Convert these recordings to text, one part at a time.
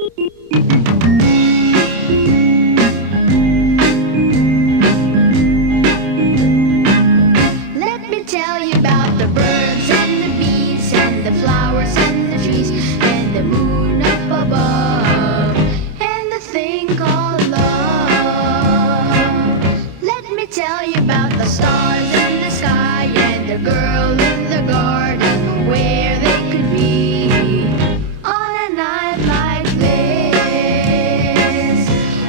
Let me tell you about the birds and the bees and the flowers and the trees and the moon up above and the thing called love. Let me tell you about the stars in the sky and the girl in the garden, where they could be on a night like this.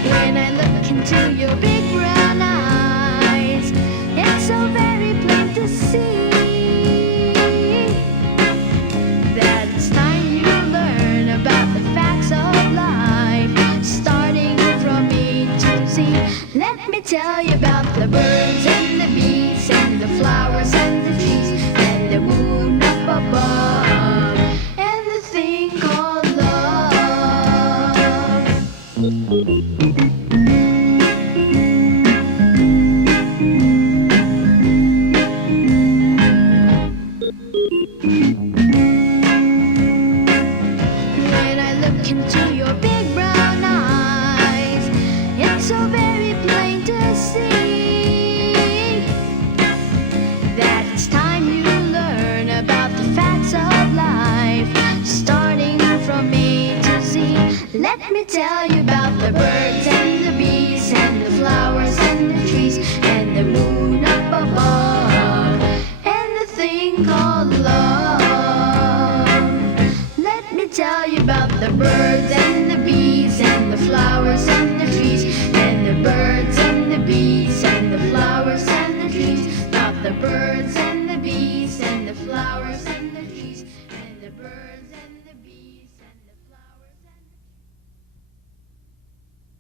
When I look into your big brown eyes, it's so very plain to see that it's time you learn about the facts of life, starting from A to Z. Let me tell you about the birds and the bees and the flowers and the trees and the moon up above and the thing called love. When I look into your big brown eyes, it's so very plain to see that it's time you learn about the facts of life, starting from A to Z. Let me tell you about the birds and the bees and the flowers and the trees and the moon up above and the thing called love. Let me tell you about the birds and the bees and the flowers and the trees and the birds and the bees and the flowers and the trees, about the birds and the bees